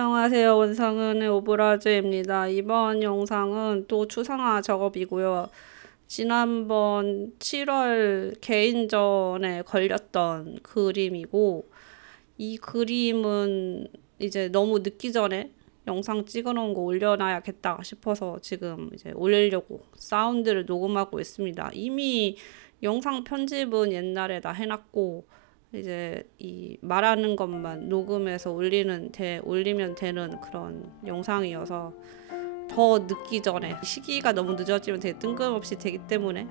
안녕하세요. 원상은의 오브라즈입니다. 이번 영상은 또 추상화 작업이고요. 지난번 7월 개인전에 걸렸던 그림이고, 이 그림은 이제 너무 늦기 전에 영상 찍어놓은 거 올려놔야겠다 싶어서 지금 이제 올리려고 사운드를 녹음하고 있습니다. 이미 영상 편집은 옛날에 다 해놨고, 이제 이 말하는 것만 녹음해서 올리면 되는 그런 영상이어서 더 늦기 전에, 시기가 너무 늦어지면 되게 뜬금없이 되기 때문에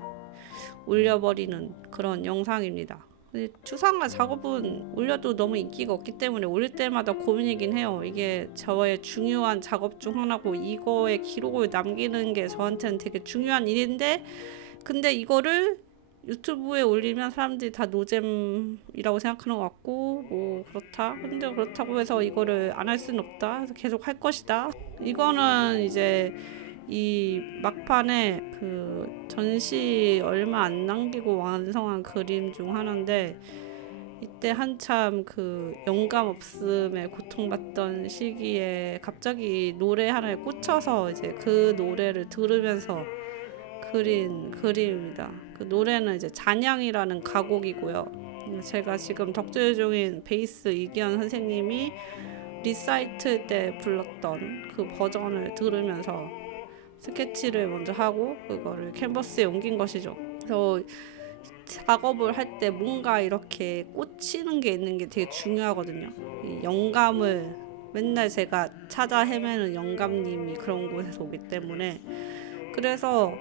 올려버리는 그런 영상입니다. 추상화 작업은 올려도 너무 인기가 없기 때문에 올릴 때마다 고민이긴 해요. 이게 저의 중요한 작업 중 하나고, 이거의 기록을 남기는 게 저한테는 되게 중요한 일인데, 근데 이거를 유튜브에 올리면 사람들이 다 노잼이라고 생각하는 것 같고, 뭐 그렇다. 근데 그렇다고 해서 이거를 안 할 수는 없다. 계속 할 것이다. 이거는 이제 이 막판에 그 전시 얼마 안 남기고 완성한 그림 중 하나인데, 이때 한참 그 영감 없음에 고통받던 시기에 갑자기 노래 하나에 꽂혀서 이제 그 노래를 들으면서 그린 그림입니다. 그 노래는 이제 잔향이라는 가곡이고요. 제가 지금 덕질 중인 베이스 이기현 선생님이 리사이트 때 불렀던 그 버전을 들으면서 스케치를 먼저 하고 그거를 캔버스에 옮긴 것이죠. 그래서 작업을 할 때 뭔가 이렇게 꽂히는 게 있는 게 되게 중요하거든요. 이 영감을 맨날 제가 찾아 헤매는 영감님이 그런 곳에서 오기 때문에, 그래서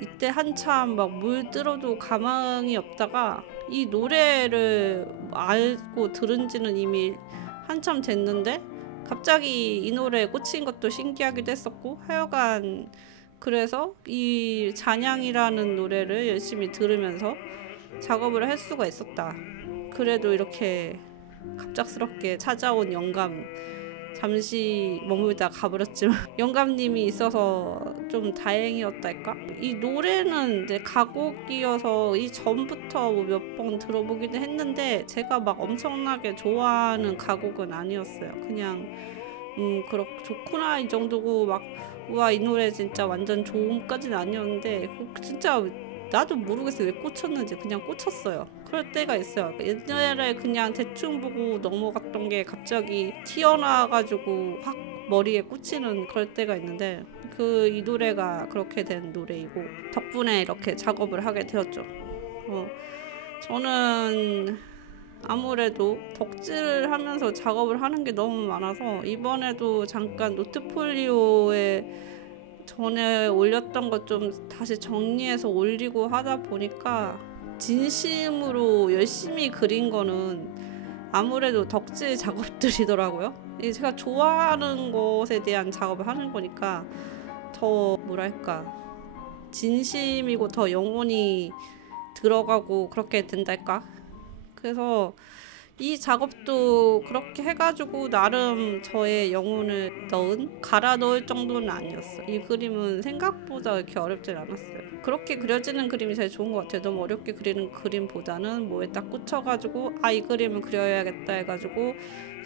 이때 한참 막 물들어도 가망이 없다가 이 노래를 알고 들은 지는 이미 한참 됐는데 갑자기 이 노래에 꽂힌 것도 신기하기도 했었고, 하여간 그래서 이 잔향이라는 노래를 열심히 들으면서 작업을 할 수가 있었다. 그래도 이렇게 갑작스럽게 찾아온 영감, 잠시 머물다 가버렸지만 영감님이 있어서 좀 다행이었달까? 이 노래는 이제 가곡이어서 이 전부터 몇 번 들어보기도 했는데, 제가 막 엄청나게 좋아하는 가곡은 아니었어요. 그냥 그렇게 좋구나 이 정도고, 막 우와 이 노래 진짜 완전 좋음까지는 아니었는데, 진짜 나도 모르겠어요. 왜 꽂혔는지. 그냥 꽂혔어요. 그럴 때가 있어요. 옛날에 그냥 대충 보고 넘어갔던 게 갑자기 튀어나와가지고 확 머리에 꽂히는 그럴 때가 있는데, 이 노래가 그렇게 된 노래이고, 덕분에 이렇게 작업을 하게 되었죠. 저는 아무래도 덕질을 하면서 작업을 하는 게 너무 많아서 이번에도 잠깐 노트폴리오에 전에 올렸던 것 좀 다시 정리해서 올리고 하다 보니까, 진심으로 열심히 그린 거는 아무래도 덕질 작업들이더라고요. 제가 좋아하는 것에 대한 작업을 하는 거니까 더 뭐랄까 진심이고 더 영혼이 들어가고 그렇게 된달까. 그래서 이 작업도 그렇게 해가지고 나름 저의 영혼을 갈아 넣을 정도는 아니었어요. 이 그림은 생각보다 이렇게 어렵진 않았어요. 그렇게 그려지는 그림이 제일 좋은 것 같아요. 너무 어렵게 그리는 그림보다는 뭐에 딱 꽂혀가지고 이 그림을 그려야겠다 해가지고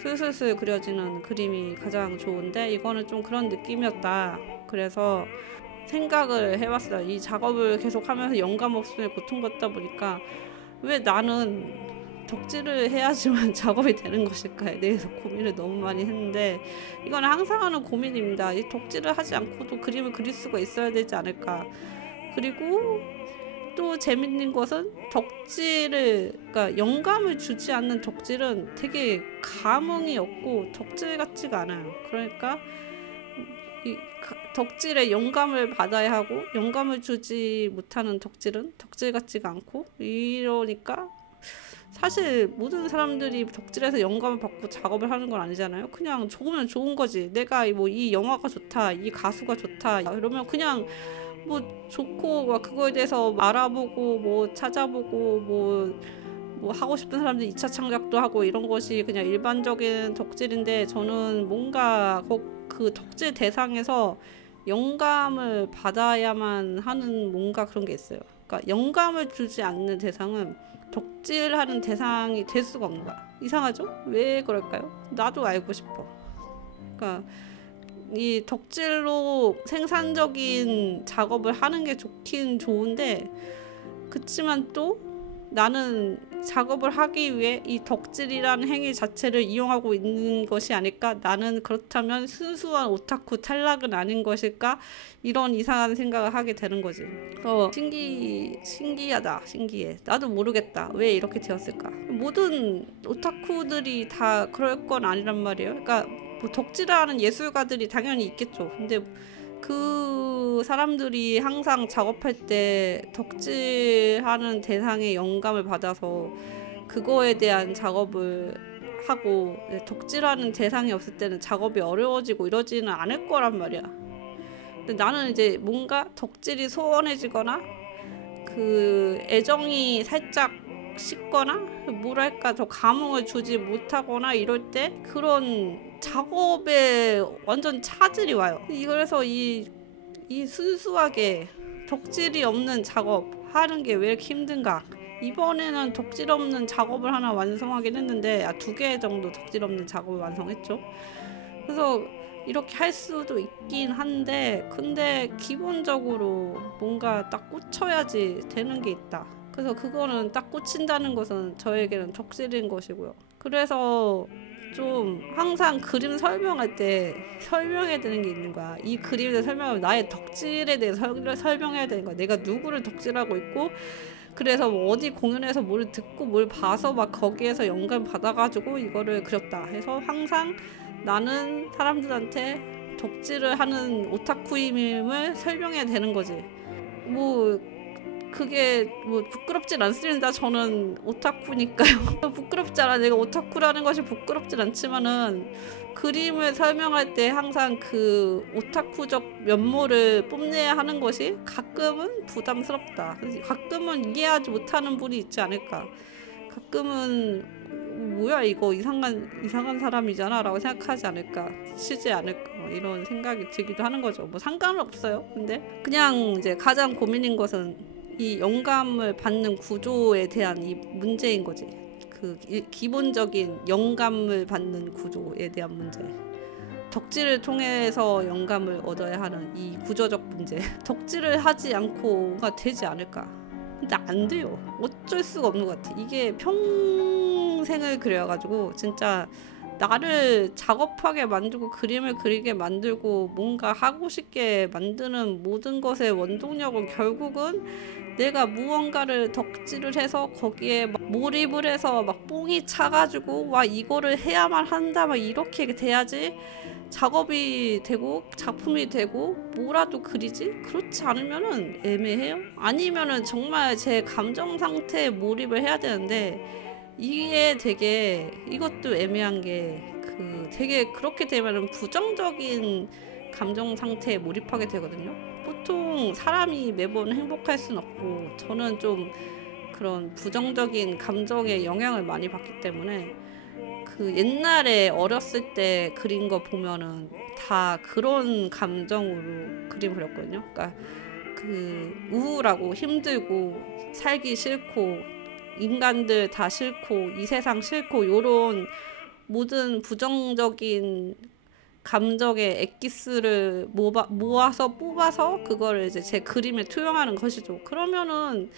슬슬슬 그려지는 그림이 가장 좋은데, 이거는 좀 그런 느낌이었다. 그래서 생각을 해봤어요. 이 작업을 계속하면서 영감 없음에 고통받다 보니까 왜 나는 덕질을 해야지만 작업이 되는 것일까에 대해서 고민을 너무 많이 했는데, 이건 항상 하는 고민입니다. 이 덕질을 하지 않고도 그림을 그릴 수가 있어야 되지 않을까. 그리고 또 재밌는 것은 그러니까 영감을 주지 않는 덕질은 되게 감흥이 없고 덕질 같지가 않아요. 그러니까 덕질에 영감을 받아야 하고, 영감을 주지 못하는 덕질은 덕질 같지가 않고, 이러니까 사실 모든 사람들이 덕질에서 영감을 받고 작업을 하는 건 아니잖아요. 그냥 좋으면 좋은 거지. 내가 뭐 이 영화가 좋다, 이 가수가 좋다 이러면 그냥 뭐 좋고, 막 그거에 대해서 알아보고 뭐 찾아보고 뭐 하고 싶은 사람들이 2차 창작도 하고 이런 것이 그냥 일반적인 덕질인데, 저는 뭔가 그 덕질 대상에서 영감을 받아야만 하는 뭔가 그런 게 있어요. 그러니까 영감을 주지 않는 대상은 덕질하는 대상이 될 수가 없는 거야. 이상하죠? 왜 그럴까요? 나도 알고 싶어. 그러니까 이 덕질로 생산적인 작업을 하는 게 좋긴 좋은데, 그치만 또 나는 작업을 하기 위해 이 덕질이라는 행위 자체를 이용하고 있는 것이 아닐까? 나는 그렇다면 순수한 오타쿠 탈락은 아닌 것일까? 이런 이상한 생각을 하게 되는 거지. 신기하다. 신기해. 나도 모르겠다. 왜 이렇게 되었을까? 모든 오타쿠들이 다 그럴 건 아니란 말이에요. 그러니까 뭐 덕질하는 예술가들이 당연히 있겠죠. 근데 그 사람들이 항상 작업할 때 덕질하는 대상의 영감을 받아서 그거에 대한 작업을 하고, 덕질하는 대상이 없을 때는 작업이 어려워지고 이러지는 않을 거란 말이야. 근데 나는 이제 뭔가 덕질이 소원해지거나 그 애정이 살짝 식거나 뭐랄까 더 감흥을 주지 못하거나 이럴 때 그런 작업에 완전 차질이 와요. 그래서 이 순수하게 덕질이 없는 작업 하는 게 왜 이렇게 힘든가? 이번에는 덕질 없는 작업을 하나 완성하긴 했는데, 2개 정도 덕질 없는 작업을 완성했죠. 그래서 이렇게 할 수도 있긴 한데, 근데 기본적으로 뭔가 딱 꽂혀야지 되는 게 있다. 그래서 그거는 딱 꽂힌다는 것은 저에게는 덕질인 것이고요. 그래서 좀 항상 그림 설명할 때 설명해야 되는 게 있는 거야. 이 그림에 설명하면 나의 덕질에 대해서 설명해야 되는 거야. 내가 누구를 덕질하고 있고, 그래서 뭐 어디 공연에서 뭘 듣고 뭘 봐서 막 거기에서 영감 받아가지고 이거를 그렸다 해서 항상 나는 사람들한테 덕질을 하는 오타쿠임을 설명해야 되는 거지. 뭐 그게 뭐 부끄럽진 않습니다. 저는 오타쿠니까요. 부끄럽지 않아. 내가 오타쿠라는 것이 부끄럽진 않지만은 그림을 설명할 때 항상 그 오타쿠적 면모를 뽐내야 하는 것이 가끔은 부담스럽다. 가끔은 이해하지 못하는 분이 있지 않을까. 가끔은 뭐야 이거 이상한 사람이잖아 라고 생각하지 않을까, 치지 않을까, 이런 생각이 들기도 하는 거죠. 뭐 상관은 없어요. 근데 그냥 이제 가장 고민인 것은 이 영감을 받는 구조에 대한 이 문제인 거지. 그 기본적인 영감을 받는 구조에 대한 문제. 덕질을 통해서 영감을 얻어야 하는 이 구조적 문제. 덕질을 하지 않고가 되지 않을까. 근데 안 돼요. 어쩔 수가 없는 것 같아. 이게 평생을 그려가지고 진짜 나를 작업하게 만들고 그림을 그리게 만들고 뭔가 하고 싶게 만드는 모든 것의 원동력은 결국은 내가 무언가를 덕질을 해서 거기에 막 몰입을 해서 막 뽕이 차가지고 와 이거를 해야만 한다 막 이렇게 돼야지 작업이 되고 작품이 되고 뭐라도 그리지. 그렇지 않으면은 애매해요. 아니면은 정말 제 감정 상태에 몰입을 해야 되는데, 이게 되게 이것도 애매한 게 되게 그렇게 되면은 부정적인 감정 상태에 몰입하게 되거든요. 보통 사람이 매번 행복할 순 없고, 저는 좀 그런 부정적인 감정에 영향을 많이 받기 때문에 그 옛날에 어렸을 때 그린 거 보면은 다 그런 감정으로 그림 그렸거든요. 그러니까 그 우울하고 힘들고 살기 싫고 인간들 다 싫고 이 세상 싫고 요런 모든 부정적인 감정의 엑기스를 모아서 뽑아서 그거를 이제 제 그림에 투영하는 것이죠. 그러면은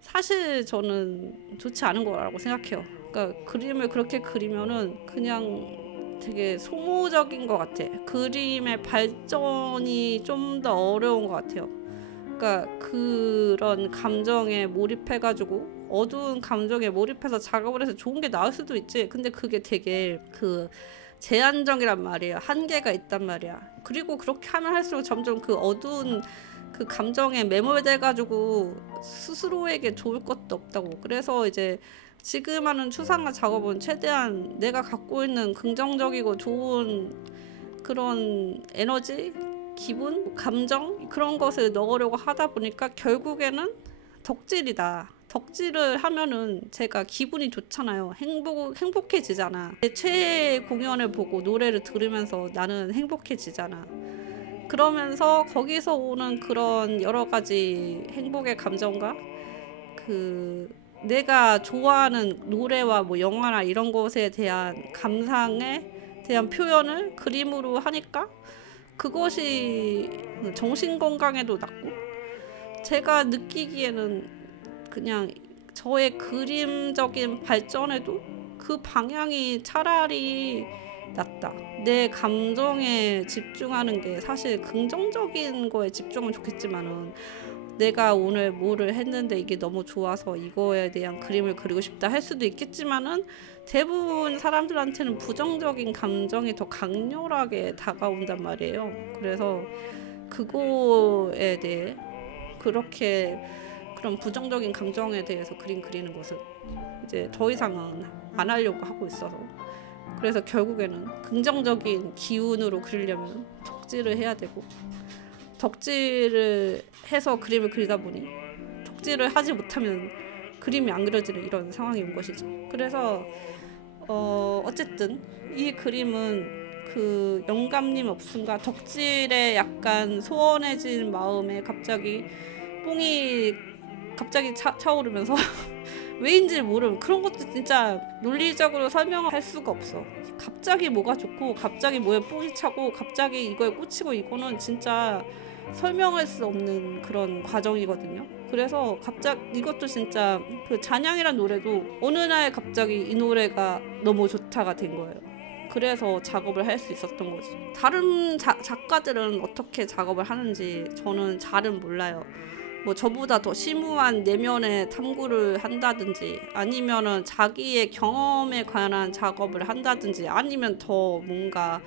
사실 저는 좋지 않은 거라고 생각해요. 그러니까 그림을 그렇게 그리면은 그냥 되게 소모적인 것 같아. 그림의 발전이 좀 더 어려운 것 같아요. 그러니까 그런 감정에 몰입해가지고 어두운 감정에 몰입해서 작업을 해서 좋은 게 나올 수도 있지. 근데 그게 되게 제한적이란 말이에요. 한계가 있단 말이야. 그리고 그렇게 하면 할수록 점점 그 어두운 그 감정에 매몰돼가지고 스스로에게 좋을 것도 없다고. 그래서 이제 지금 하는 추상화 작업은 최대한 내가 갖고 있는 긍정적이고 좋은 그런 에너지, 기분, 감정 그런 것을 넣으려고 하다 보니까 결국에는 덕질이다. 덕질을 하면은 제가 기분이 좋잖아요. 행복해지잖아. 내 최애 공연을 보고 노래를 들으면서 나는 행복해지잖아. 그러면서 거기서 오는 그런 여러 가지 행복의 감정과 내가 좋아하는 노래와 뭐 영화나 이런 것에 대한 감상에 대한 표현을 그림으로 하니까 그것이 정신건강에도 낫고, 제가 느끼기에는 그냥 저의 그림적인 발전에도 그 방향이 차라리 낫다. 내 감정에 집중하는 게, 사실 긍정적인 거에 집중하면 좋겠지만은 내가 오늘 뭐를 했는데 이게 너무 좋아서 이거에 대한 그림을 그리고 싶다 할 수도 있겠지만은, 대부분 사람들한테는 부정적인 감정이 더 강렬하게 다가온단 말이에요. 그래서 그거에 대해, 그렇게 그런 부정적인 감정에 대해서 그림 그리는 것을 이제 더 이상은 안 하려고 하고 있어서, 그래서 결국에는 긍정적인 기운으로 그리려면 덕질을 해야 되고, 덕질을 해서 그림을 그리다 보니 덕질을 하지 못하면 그림이 안 그려지는 이런 상황이 온 것이죠. 그래서 어쨌든 이 그림은 그 영감님 없음과 덕질에 약간 소원해진 마음에 갑자기 뽕이 갑자기 차오르면서 왜인지 모르면, 그런 것도 진짜 논리적으로 설명할 수가 없어. 갑자기 뭐가 좋고 갑자기 뭐에 뽕이 차고 갑자기 이거에 꽂히고, 이거는 진짜 설명할 수 없는 그런 과정이거든요. 그래서 이것도 진짜 그 잔향이란 노래도 어느 날 갑자기 이 노래가 너무 좋다가 된 거예요. 그래서 작업을 할 수 있었던 거지. 다른 작가들은 어떻게 작업을 하는지 저는 잘은 몰라요. 뭐 저보다 더 심오한 내면의 탐구를 한다든지, 아니면은 자기의 경험에 관한 작업을 한다든지, 아니면 더 뭔가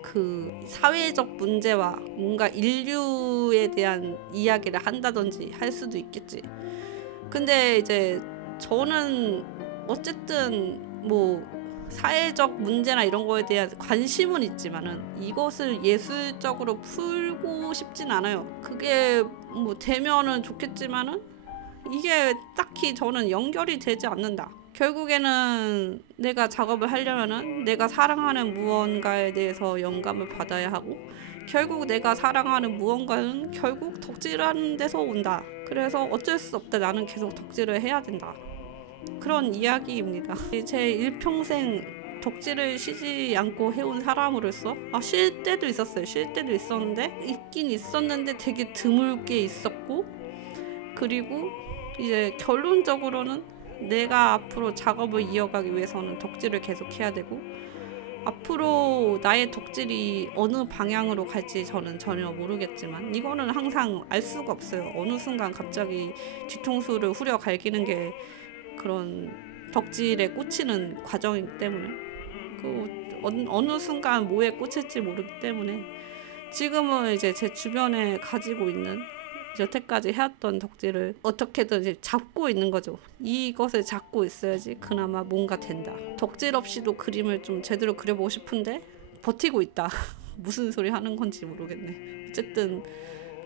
그 사회적 문제와 뭔가 인류에 대한 이야기를 한다든지 할 수도 있겠지. 근데 이제 저는 어쨌든 뭐 사회적 문제나 이런 거에 대한 관심은 있지만은 이것을 예술적으로 풀고 싶진 않아요. 그게 뭐 되면은 좋겠지만은 이게 딱히 저는 연결이 되지 않는다. 결국에는 내가 작업을 하려면은 내가 사랑하는 무언가에 대해서 영감을 받아야 하고, 결국 내가 사랑하는 무언가는 결국 덕질하는 데서 온다. 그래서 어쩔 수 없다. 나는 계속 덕질을 해야 된다. 그런 이야기입니다. 제 일평생 덕질을 쉬지 않고 해온 사람으로서 쉴 때도 있었어요. 쉴 때도 있었는데, 있긴 있었는데 되게 드물게 있었고, 그리고 이제 결론적으로는 내가 앞으로 작업을 이어가기 위해서는 덕질을 계속 해야 되고, 앞으로 나의 덕질이 어느 방향으로 갈지 저는 전혀 모르겠지만, 이거는 항상 알 수가 없어요. 어느 순간 갑자기 뒤통수를 후려 갈기는 게 그런 덕질에 꽂히는 과정이기 때문에, 어느 순간 뭐에 꽂힐지 모르기 때문에 지금은 이제 제 주변에 가지고 있는 여태까지 해왔던 덕질을 어떻게든 이제 잡고 있는 거죠. 이것을 잡고 있어야지 그나마 뭔가 된다. 덕질 없이도 그림을 좀 제대로 그려보고 싶은데 버티고 있다. 무슨 소리 하는 건지 모르겠네. 어쨌든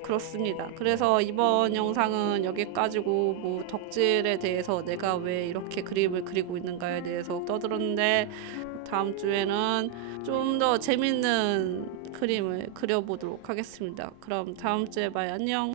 그렇습니다. 그래서 이번 영상은 여기까지고, 뭐 덕질에 대해서 내가 왜 이렇게 그림을 그리고 있는가에 대해서 떠들었는데, 다음 주에는 좀 더 재밌는 그림을 그려보도록 하겠습니다. 그럼 다음 주에 봐요. 안녕.